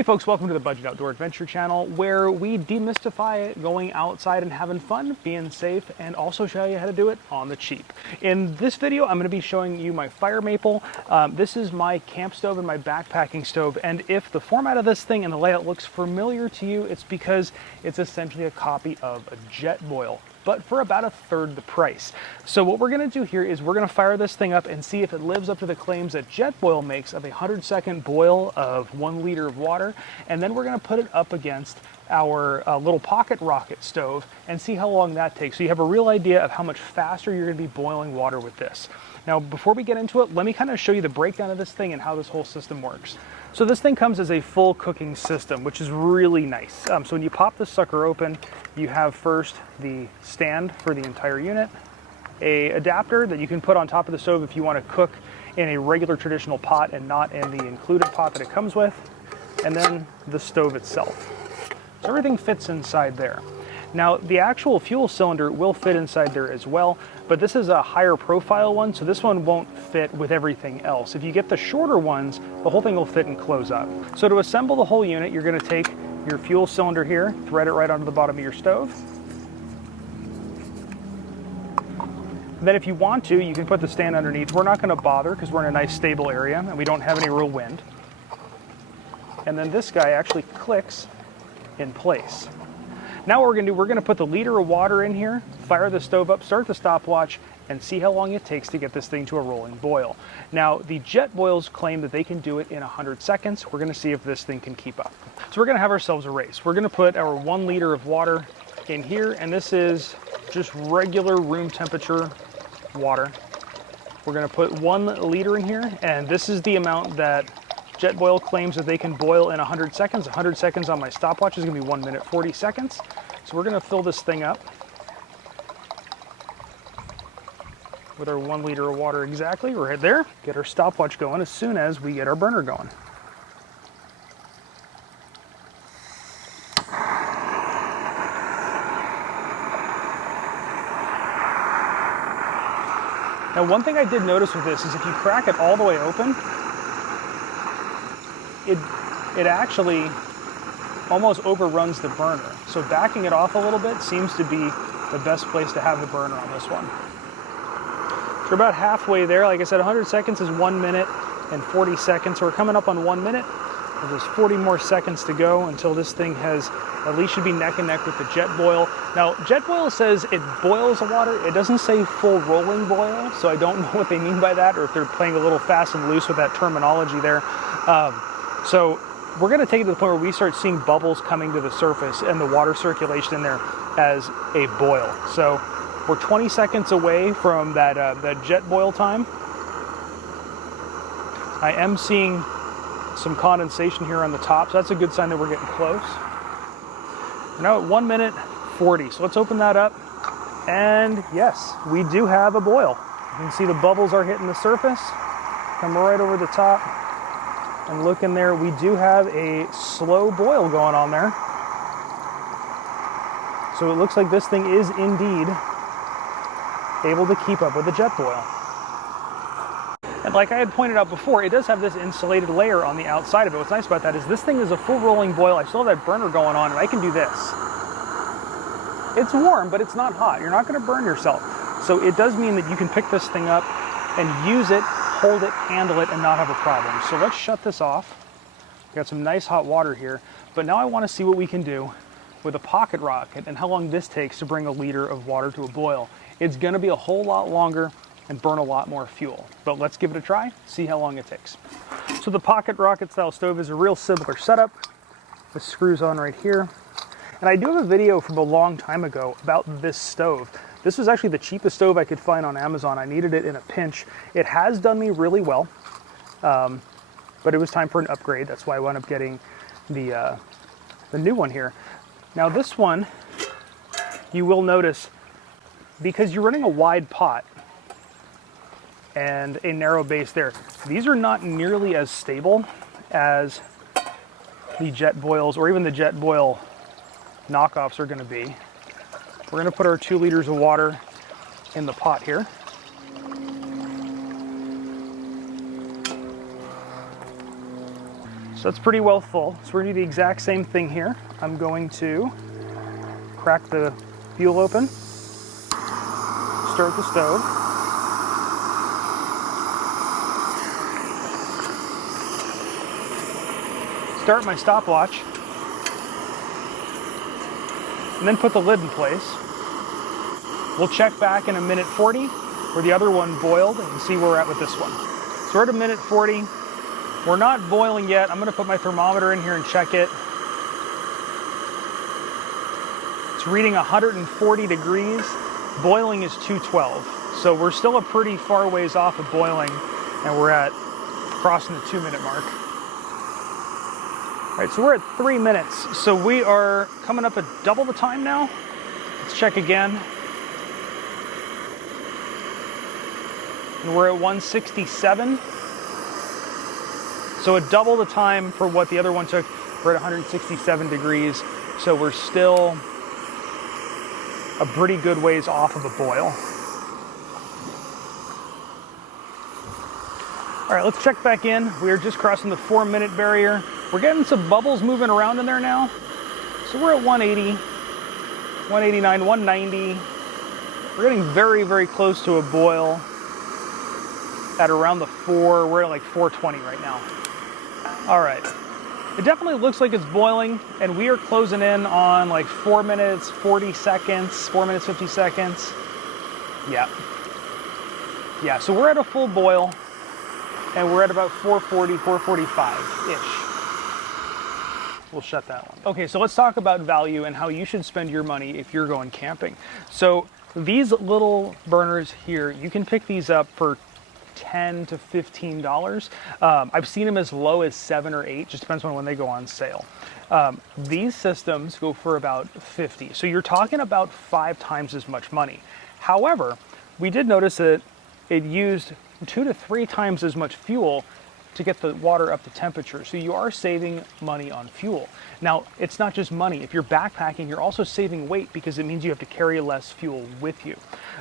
Hey folks, welcome to the Budget Outdoor Adventure channel, where we demystify going outside and having fun, being safe, and also show you how to do it on the cheap. In this video, I'm going to be showing you my fire maple. This is my camp stove and my backpacking stove, and if the format of this thing and the layout looks familiar to you, it's because it's essentially a copy of a Jetboil, but for about a third the price. So what we're going to do here is we're going to fire this thing up and see if it lives up to the claims that Jetboil makes of a 100-second boil of 1 liter of water, and then we're going to put it up against our little pocket rocket stove and see how long that takes, so you have a real idea of how much faster you're going to be boiling water with this. Now before we get into it, let me kind of show you the breakdown of this thing and how this whole system works. So this thing comes as a full cooking system, which is really nice. So when you pop this sucker open, you have first the stand for the entire unit, a adapter that you can put on top of the stove if you want to cook in a regular traditional pot and not in the included pot that it comes with, and then the stove itself. So everything fits inside there. Now the actual fuel cylinder will fit inside there as well, but this is a higher profile one, so this one won't fit with everything else. If you get the shorter ones, the whole thing will fit and close up. So to assemble the whole unit, you're going to take your fuel cylinder here, thread it right onto the bottom of your stove. And then if you want to, you can put the stand underneath. We're not going to bother because we're in a nice stable area and we don't have any real wind. And then this guy actually clicks in place. Now what we're going to do, we're going to put the liter of water in here, fire the stove up, start the stopwatch, and see how long it takes to get this thing to a rolling boil. Now the Jetboils claim that they can do it in 100 seconds. We're going to see if this thing can keep up. So we're going to have ourselves a race. We're going to put our 1 liter of water in here, and this is just regular room temperature water. We're going to put 1 liter in here, and this is the amount that Jetboil claims that they can boil in 100 seconds. 100 seconds on my stopwatch is going to be 1 minute 40 seconds. So we're going to fill this thing up with our 1 liter of water exactly right there. Get our stopwatch going as soon as we get our burner going. Now one thing I did notice with this is if you crack it all the way open, it actually almost overruns the burner. So backing it off a little bit seems to be the best place to have the burner on this one. We're about halfway there. Like I said, 100 seconds is 1 minute and 40 seconds. So we're coming up on 1 minute. There's 40 more seconds to go until this thing has, at least should be neck and neck with the Jetboil. Now, Jetboil says it boils the water. It doesn't say full rolling boil, so I don't know what they mean by that, or if they're playing a little fast and loose with that terminology there. So we're going to take it to the point where we start seeing bubbles coming to the surface and the water circulation in there as a boil. So we're 20 seconds away from that Jetboil time. I am seeing some condensation here on the top, so that's a good sign that we're getting close. We're now at 1 minute 40, so let's open that up. And yes, we do have a boil. You can see the bubbles are hitting the surface. Come right over the top. And look in there, we do have a slow boil going on there. So it looks like this thing is indeed able to keep up with the Jetboil. And like I had pointed out before, it does have this insulated layer on the outside of it. What's nice about that is this thing is a full rolling boil. I still have that burner going on, and I can do this. It's warm, but it's not hot. You're not going to burn yourself. So it does mean that you can pick this thing up and use it, hold it, handle it, and not have a problem. So let's shut this off. We've got some nice hot water here, but now I want to see what we can do with a pocket rocket and how long this takes to bring a liter of water to a boil. It's going to be a whole lot longer and burn a lot more fuel, but let's give it a try, see how long it takes. So the pocket rocket style stove is a real similar setup. The screws on right here. And I do have a video from a long time ago about this stove. This was actually the cheapest stove I could find on Amazon. I needed it in a pinch. It has done me really well, but it was time for an upgrade. That's why I wound up getting the new one here. Now this one, you will notice, because you're running a wide pot and a narrow base there, these are not nearly as stable as the Jetboils or even the Jetboil knockoffs are going to be. We're going to put our 2 liters of water in the pot here. So that's pretty well full. So we're gonna do the exact same thing here. I'm going to crack the fuel open, start the stove. Start my stopwatch, and then put the lid in place. We'll check back in a minute 40 where the other one boiled and see where we're at with this one. So we're at a minute 40. We're not boiling yet. I'm gonna put my thermometer in here and check it. It's reading 140 degrees. Boiling is 212. So we're still a pretty far ways off of boiling, and we're at crossing the 2-minute mark. All right, so we're at 3 minutes. So we are coming up at double the time now. Let's check again. And we're at 167. So at double the time for what the other one took. We're at 167 degrees. So we're still a pretty good ways off of a boil. All right, let's check back in. We are just crossing the 4-minute barrier. We're getting some bubbles moving around in there now. So we're at 180, 189, 190. We're getting very, very close to a boil at around the 4. We're at like 420 right now. All right. It definitely looks like it's boiling, and we are closing in on like 4 minutes, 40 seconds, 4 minutes, 50 seconds. Yeah. Yeah, so we're at a full boil, and we're at about 440, 445-ish. We'll shut that one. Okay, so let's talk about value and how you should spend your money if you're going camping. So these little burners here, you can pick these up for $10 to $15. I've seen them as low as $7 or $8, just depends on when they go on sale. These systems go for about $50. So you're talking about 5 times as much money. However, we did notice that it used 2 to 3 times as much fuel to get the water up to temperature. So you are saving money on fuel. Now, it's not just money. If you're backpacking, you're also saving weight because it means you have to carry less fuel with you.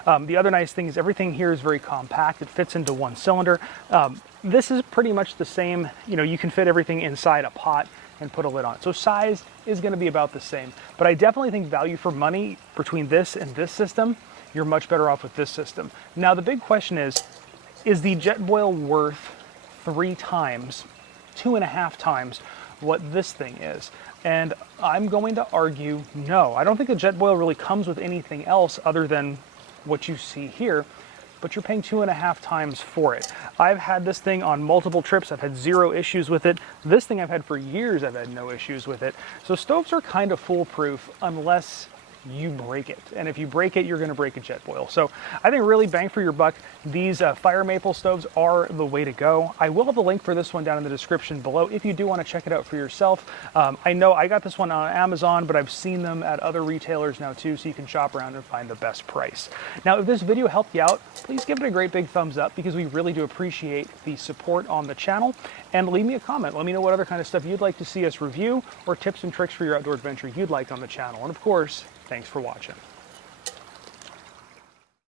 The other nice thing is everything here is very compact. It fits into one cylinder. This is pretty much the same. You know, you can fit everything inside a pot and put a lid on it. So size is gonna be about the same. But I definitely think value for money between this and this system, you're much better off with this system. Now, the big question is the Jetboil worth 3 times, 2.5 times what this thing is? And I'm going to argue no. I don't think a Jetboil really comes with anything else other than what you see here, but you're paying 2.5 times for it. I've had this thing on multiple trips. I've had 0 issues with it. This thing I've had for years. I've had no issues with it. So stoves are kind of foolproof unless you break it. And if you break it, you're gonna break a Jetboil. So I think really bang for your buck, these fire maple stoves are the way to go. I will have a link for this one down in the description below if you do wanna check it out for yourself. I know I got this one on Amazon, but I've seen them at other retailers now too, so you can shop around and find the best price. Now, if this video helped you out, please give it a great big thumbs up because we really do appreciate the support on the channel. And leave me a comment. Let me know what other kind of stuff you'd like to see us review or tips and tricks for your outdoor adventure you'd like on the channel. And of course, thanks for watching.